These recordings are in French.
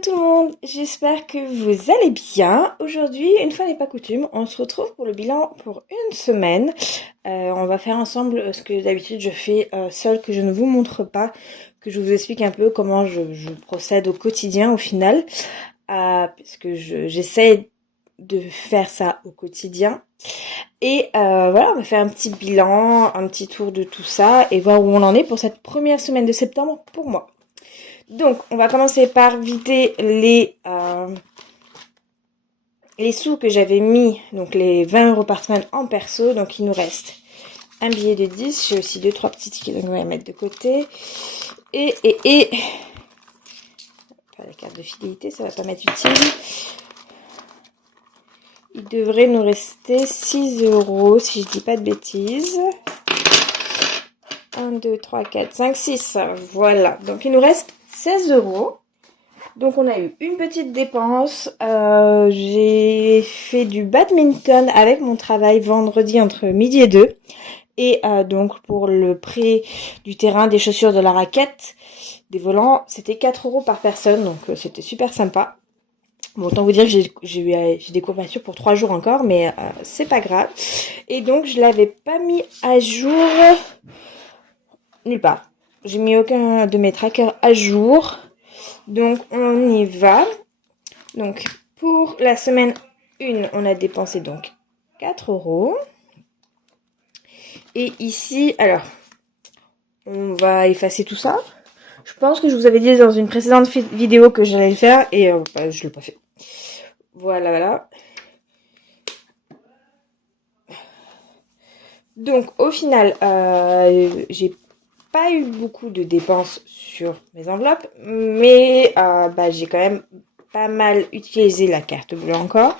tout le monde, j'espère que vous allez bien. Aujourd'hui, une fois n'est pas coutume, on se retrouve pour le bilan pour une semaine. On va faire ensemble ce que d'habitude je fais seule, que je ne vous montre pas, que je vous explique un peu comment je procède au quotidien au final. Puisque j'essaie de faire ça au quotidien. Et voilà, on va faire un petit bilan, un petit tour de tout ça et voir où on en est pour cette première semaine de septembre pour moi. Donc, on va commencer par vider les sous que j'avais mis, donc les 20 € par semaine en perso. Donc, il nous reste un billet de 10. J'ai aussi 2-3 petits tickets, donc on va les mettre de côté. Et pas la carte de fidélité, ça va pas m'être utile. Il devrait nous rester 6 € si je dis pas de bêtises. 1, 2, 3, 4, 5, 6. Voilà. Donc, il nous reste 16 €. Donc, on a eu une petite dépense. J'ai fait du badminton avec mon travail vendredi entre midi et 2. Et donc, pour le prix du terrain, des chaussures, de la raquette, des volants, c'était 4 € par personne. Donc, c'était super sympa. Bon, autant vous dire que j'ai des courbatures pour 3 jours encore, mais c'est pas grave. Et donc, je l'avais pas mis à jour nulle part. J'ai mis aucun de mes trackers à jour. Donc, on y va. Donc, pour la semaine 1, on a dépensé donc 4 €. Et ici, alors, on va effacer tout ça. Je pense que je vous avais dit dans une précédente vidéo que j'allais le faire et je l'ai pas fait. Voilà. Donc, au final, j'ai pas eu beaucoup de dépenses sur mes enveloppes, mais j'ai quand même pas mal utilisé la carte bleue encore.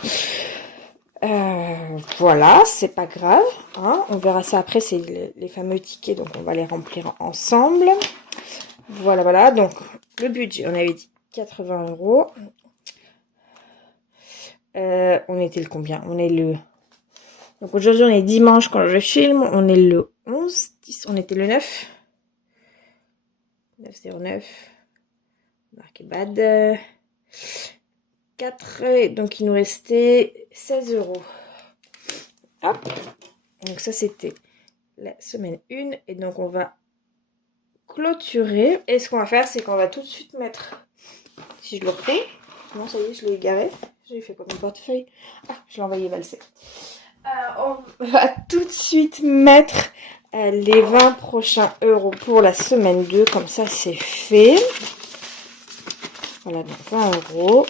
Voilà, c'est pas grave, hein. On verra ça après, c'est les fameux tickets, donc on va les remplir ensemble. Voilà, donc le budget, on avait dit 80 €. On était le combien? Donc aujourd'hui on est dimanche quand je filme, on est le 11, 10, on était le 9. 909. Marqué bad. 4, donc il nous restait 16 €. Hop. Donc ça c'était la semaine 1. Et donc on va clôturer. Et ce qu'on va faire, c'est qu'on va tout de suite mettre, si je le refais, non ça y est, je l'ai égaré. J'ai fait quoi mon portefeuille? Ah, je l'ai envoyé valser. On va tout de suite mettre les 20 prochains euros pour la semaine 2. Comme ça, c'est fait. Voilà, donc 20 €.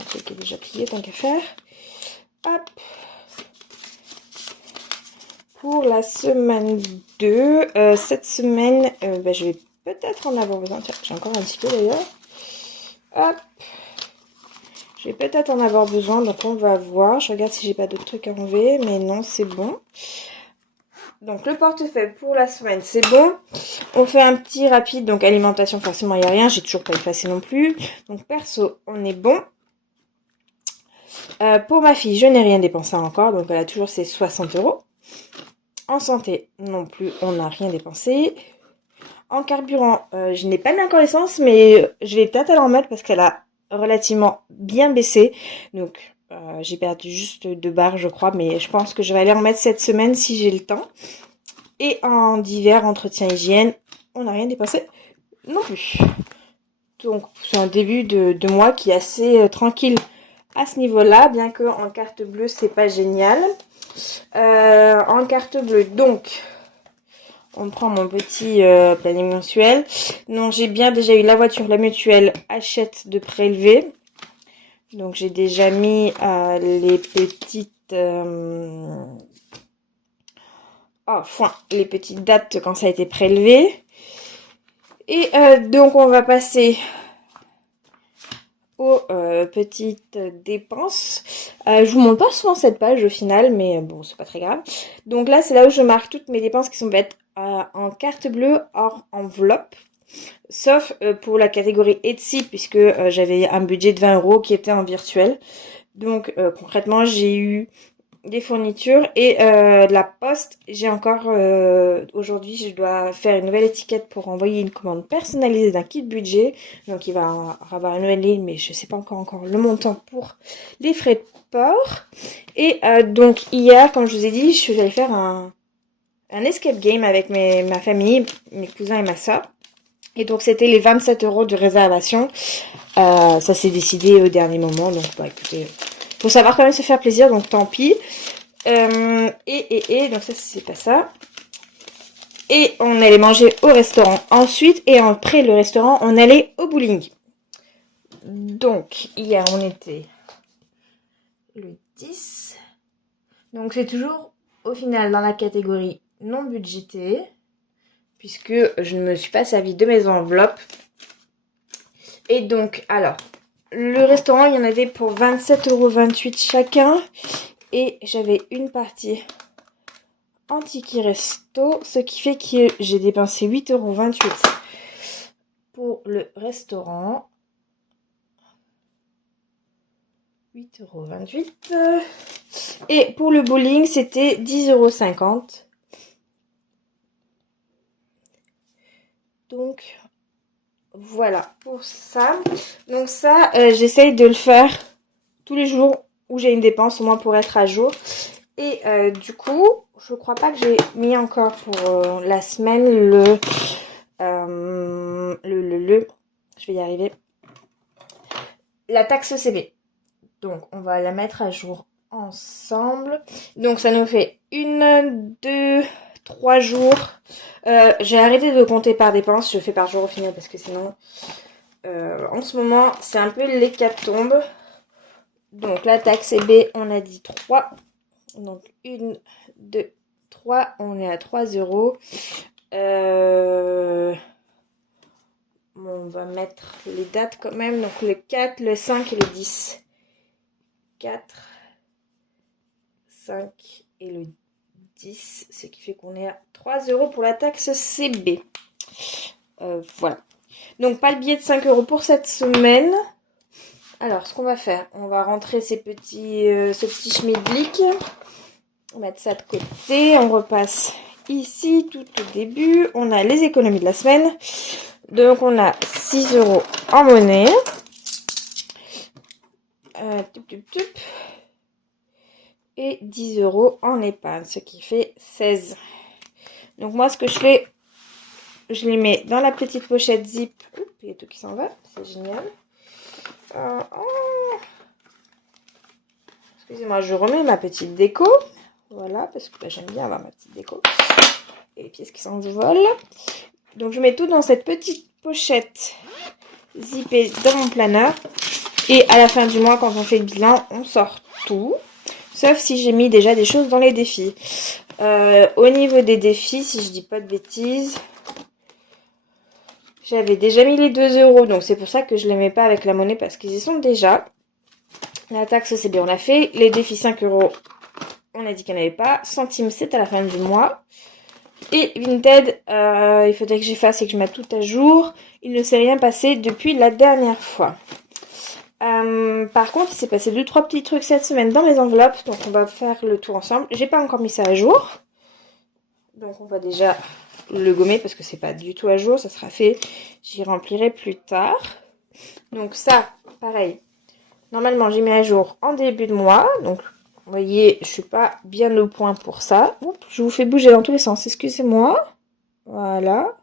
Un truc qui est déjà plié, tant qu'à faire. Hop. Pour la semaine 2, cette semaine, je vais peut-être en avoir besoin. Tiens, j'ai encore un petit peu d'ailleurs. Hop. Je vais peut-être en avoir besoin, donc on va voir. Je regarde si j'ai pas d'autres trucs à enlever, mais non, c'est bon. Donc le portefeuille pour la semaine, c'est bon. On fait un petit rapide, donc alimentation, forcément il n'y a rien. J'ai toujours pas effacé non plus. Donc perso, on est bon. Pour ma fille, je n'ai rien dépensé encore, donc elle a toujours ses 60 €. En santé, non plus, on n'a rien dépensé. En carburant, je n'ai pas mis encore l'essence, mais je vais peut-être aller en mettre parce qu'elle a relativement bien baissé. Donc, j'ai perdu juste 2 barres, je crois, mais je pense que je vais aller en mettre cette semaine si j'ai le temps. Et en divers, entretien, hygiène, on n'a rien dépensé non plus. Donc, c'est un début de mois qui est assez tranquille à ce niveau-là, bien que en carte bleue, c'est pas génial. En carte bleue, donc, on prend mon petit planning mensuel. Non, j'ai bien déjà eu la voiture, la mutuelle, achète de prélever. Donc, j'ai déjà mis les petites... les petites dates quand ça a été prélevé. Et donc, on va passer aux petites dépenses. Je vous montre pas souvent cette page au final, mais bon, c'est pas très grave. Donc là, c'est là où je marque toutes mes dépenses qui sont faites en carte bleue hors enveloppe. Sauf pour la catégorie Etsy, puisque j'avais un budget de 20 € qui était en virtuel. Donc concrètement, j'ai eu des fournitures et de la poste. J'ai encore aujourd'hui, je dois faire une nouvelle étiquette pour envoyer une commande personnalisée d'un kit budget. Donc il va avoir une nouvelle ligne, mais je sais pas encore le montant pour les frais de port. Et donc hier, comme je vous ai dit, je suis allée faire un escape game avec ma famille, mes cousins et ma soeur. Et donc c'était les 27 € de réservation. Ça s'est décidé au dernier moment, donc bah écoutez, faut savoir quand même se faire plaisir, donc tant pis. Donc ça c'est pas ça. Et on allait manger au restaurant ensuite, et après le restaurant, on allait au bowling. Donc hier on était le 10. Donc c'est toujours au final dans la catégorie non budgété, puisque je ne me suis pas servi de mes enveloppes. Et donc, alors, le restaurant, il y en avait pour 27,28 € chacun. Et j'avais une partie en ticket resto, ce qui fait que j'ai dépensé 8,28 € pour le restaurant. 8,28 €. Et pour le bowling, c'était 10,50 €. Donc, voilà pour ça. Donc ça, j'essaye de le faire tous les jours où j'ai une dépense, au moins pour être à jour. Et du coup, je crois pas que j'ai mis encore pour la semaine je vais y arriver, la taxe CB. Donc, on va la mettre à jour ensemble. Donc, ça nous fait 1, 2, 3 jours. J'ai arrêté de compter par dépense. Je fais par jour au final parce que sinon, en ce moment, c'est un peu l'hécatombe. Donc, la taxe CB, on a dit 3. Donc, 1, 2, 3. On est à 3 €. On va mettre les dates quand même. Donc, le 4, le 5 et le 10. 4, 5 et le 10. Ce qui fait qu'on est à 3 € pour la taxe CB. Voilà. Donc, pas le billet de 5 € pour cette semaine. Alors, ce qu'on va faire, on va rentrer ce petit schmidblick. On va mettre ça de côté. On repasse ici, tout au début. On a les économies de la semaine. Donc, on a 6 € en monnaie. Et 10 € en épargne, ce qui fait 16. Donc, moi, ce que je fais, je les mets dans la petite pochette zip. Oups, il y a tout qui s'en va. C'est génial. Excusez-moi, je remets ma petite déco. Voilà, parce que j'aime bien avoir ma petite déco. Et les pièces qui s'envolent. Donc, je mets tout dans cette petite pochette zippée dans mon planeur. Et à la fin du mois, quand on fait le bilan, on sort tout. Sauf si j'ai mis déjà des choses dans les défis. Au niveau des défis, si je dis pas de bêtises, j'avais déjà mis les 2 €. Donc, c'est pour ça que je les mets pas avec la monnaie parce qu'ils y sont déjà. La taxe, c'est bien, on l'a fait. Les défis 5 €, on a dit qu'il n'y en avait pas. Centimes, c'est à la fin du mois. Et Vinted, il faudrait que j'efface et que je mette tout à jour. Il ne s'est rien passé depuis la dernière fois. Par contre, il s'est passé 2-3 petits trucs cette semaine dans mes enveloppes. Donc, on va faire le tour ensemble. J'ai pas encore mis ça à jour. Donc, on va déjà le gommer parce que c'est pas du tout à jour. Ça sera fait. J'y remplirai plus tard. Donc, ça, pareil. Normalement, j'ai mis à jour en début de mois. Donc, vous voyez, je suis pas bien au point pour ça. Oups, je vous fais bouger dans tous les sens. Excusez-moi. Voilà.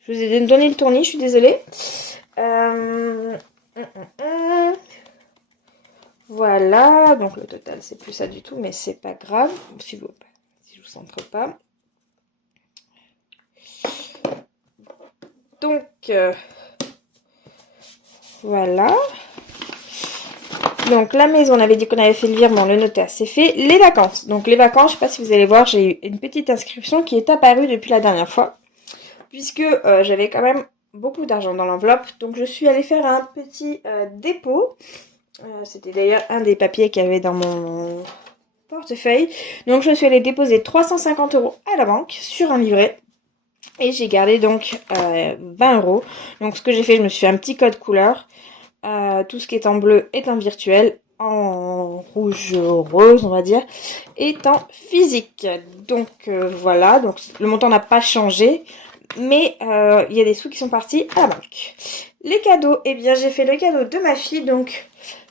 Je vous ai donné le tournis. Je suis désolée. Voilà. Donc, le total, c'est plus ça du tout. Mais c'est pas grave. Si je vous centre pas. Donc, voilà. Donc, la maison, on avait dit qu'on avait fait le virement, le notaire, c'est fait. Les vacances. Donc, les vacances, je sais pas si vous allez voir, j'ai eu une petite inscription qui est apparue depuis la dernière fois. Puisque j'avais quand même beaucoup d'argent dans l'enveloppe. Donc, je suis allée faire un petit dépôt. C'était d'ailleurs un des papiers qu'il y avait dans mon portefeuille. Donc, je suis allée déposer 350 € à la banque sur un livret. Et j'ai gardé donc 20 €. Donc, ce que j'ai fait, je me suis fait un petit code couleur. Tout ce qui est en bleu est en virtuel. en rouge rose, on va dire, est en physique. Donc voilà, donc le montant n'a pas changé, mais il y a des sous qui sont partis à la banque. Les cadeaux, eh bien j'ai fait le cadeau de ma fille, donc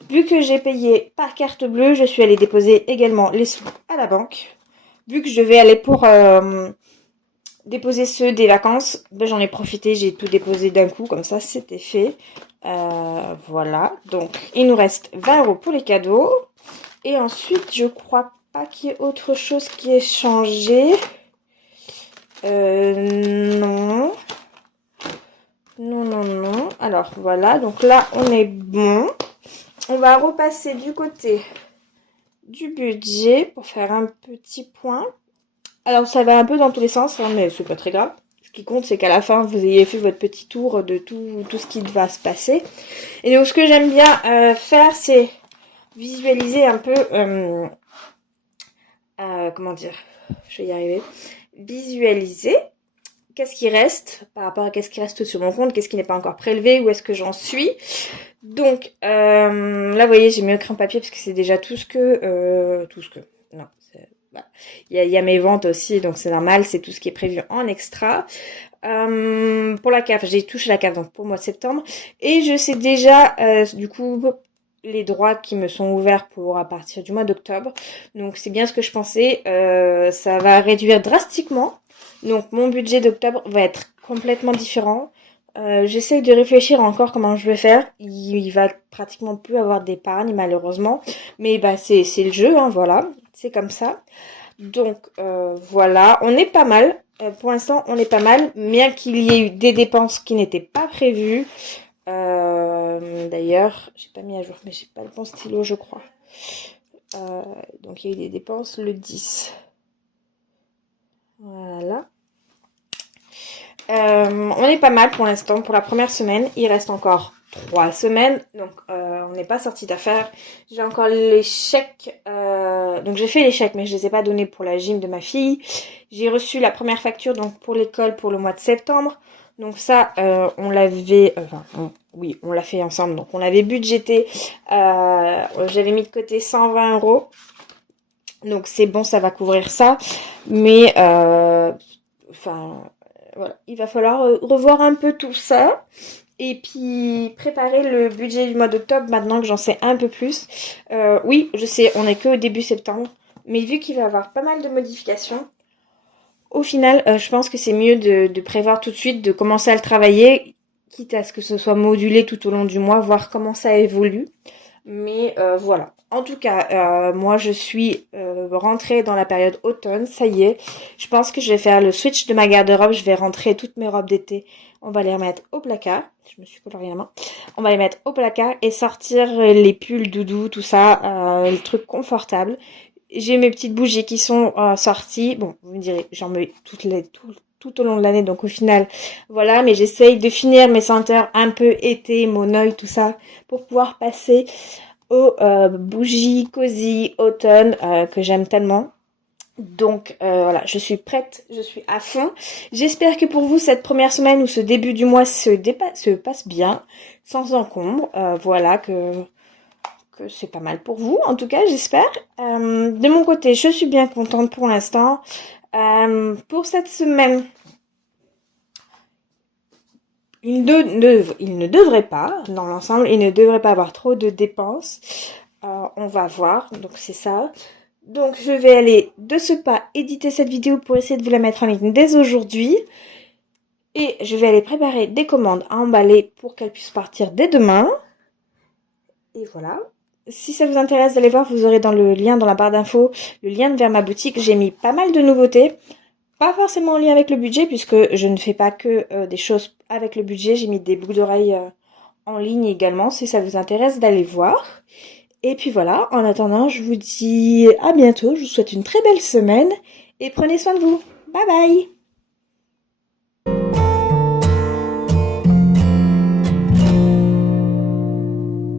vu que j'ai payé par carte bleue, je suis allée déposer également les sous à la banque. Vu que je devais aller pour déposer ceux des vacances, ben, j'en ai profité, j'ai tout déposé d'un coup, comme ça c'était fait. Voilà, donc il nous reste 20 € pour les cadeaux. Et ensuite, je crois pas qu'il y ait autre chose qui ait changé. Non. Non, non, non. Alors, voilà, donc là, on est bon. On va repasser du côté du budget pour faire un petit point. Alors, ça va un peu dans tous les sens, hein, mais c'est pas très grave. Ce qui compte, c'est qu'à la fin, vous ayez fait votre petit tour de tout ce qui va se passer. Et donc, ce que j'aime bien faire, c'est visualiser un peu... comment dire, je vais y arriver. Visualiser qu'est-ce qui reste par rapport à qu'est-ce qui reste sur mon compte, qu'est-ce qui n'est pas encore prélevé, où est-ce que j'en suis. Donc là, vous voyez, j'ai mis au crayon papier parce que c'est déjà tout ce que... non, bah, il y a mes ventes aussi, donc c'est normal, c'est tout ce qui est prévu en extra. Pour la CAF, j'ai touché la CAF donc pour le mois de septembre. Et je sais déjà, du coup, les droits qui me sont ouverts pour à partir du mois d'octobre. Donc c'est bien ce que je pensais. Ça va réduire drastiquement. Donc mon budget d'octobre va être complètement différent. J'essaie de réfléchir encore comment je vais faire. Il va pratiquement plus avoir d'épargne malheureusement. Mais bah c'est le jeu, hein, voilà. C'est comme ça. Donc voilà, on est pas mal. Pour l'instant, on est pas mal, bien qu'il y ait eu des dépenses qui n'étaient pas prévues. D'ailleurs, j'ai pas mis à jour, mais j'ai pas le bon stylo, je crois. Donc il y a eu des dépenses le 10. Voilà. On est pas mal pour l'instant pour la première semaine. Il reste encore 3 semaines, donc on n'est pas sorti d'affaires. J'ai encore les chèques, donc j'ai fait les chèques, mais je les ai pas donnés pour la gym de ma fille. J'ai reçu la première facture donc pour l'école pour le mois de septembre. Donc ça, on l'avait, oui, on l'a fait ensemble. Donc on l'avait budgété. J'avais mis de côté 120 €. Donc c'est bon, ça va couvrir ça. Mais voilà, il va falloir revoir un peu tout ça. Et puis préparer le budget du mois d'octobre maintenant que j'en sais un peu plus. Oui, je sais, on n'est qu'au début septembre. Mais vu qu'il va y avoir pas mal de modifications, au final, je pense que c'est mieux de prévoir tout de suite, de commencer à le travailler, quitte à ce que ce soit modulé tout au long du mois, voir comment ça évolue. Mais voilà. En tout cas, moi je suis rentrée dans la période automne, ça y est. Je pense que je vais faire le switch de ma garde-robe. Je vais rentrer toutes mes robes d'été. On va les remettre au placard. Je me suis coloriée la main. On va les mettre au placard et sortir les pulls doudou, tout ça, les trucs confortables. J'ai mes petites bougies qui sont sorties. Bon, vous me direz, j'en mets tout au long de l'année, donc au final, voilà. Mais j'essaye de finir mes senteurs un peu été, mon œil, tout ça, pour pouvoir passer aux bougies cosy automne que j'aime tellement. Donc voilà, je suis prête, je suis à fond. J'espère que pour vous, cette première semaine ou ce début du mois se passe bien, sans encombre. Voilà, que c'est pas mal pour vous, en tout cas, j'espère. De mon côté, je suis bien contente pour l'instant. Pour cette semaine, il ne devrait pas, dans l'ensemble, il ne devrait pas avoir trop de dépenses. On va voir, donc c'est ça. Donc je vais aller de ce pas éditer cette vidéo pour essayer de vous la mettre en ligne dès aujourd'hui. Et je vais aller préparer des commandes à emballer pour qu'elles puissent partir dès demain. Et voilà. Si ça vous intéresse d'aller voir, vous aurez dans le lien dans la barre d'infos le lien vers ma boutique. J'ai mis pas mal de nouveautés. Pas forcément en lien avec le budget puisque je ne fais pas que des choses avec le budget. J'ai mis des boucles d'oreilles en ligne également si ça vous intéresse d'aller voir. Et puis voilà, en attendant, je vous dis à bientôt. Je vous souhaite une très belle semaine et prenez soin de vous. Bye bye!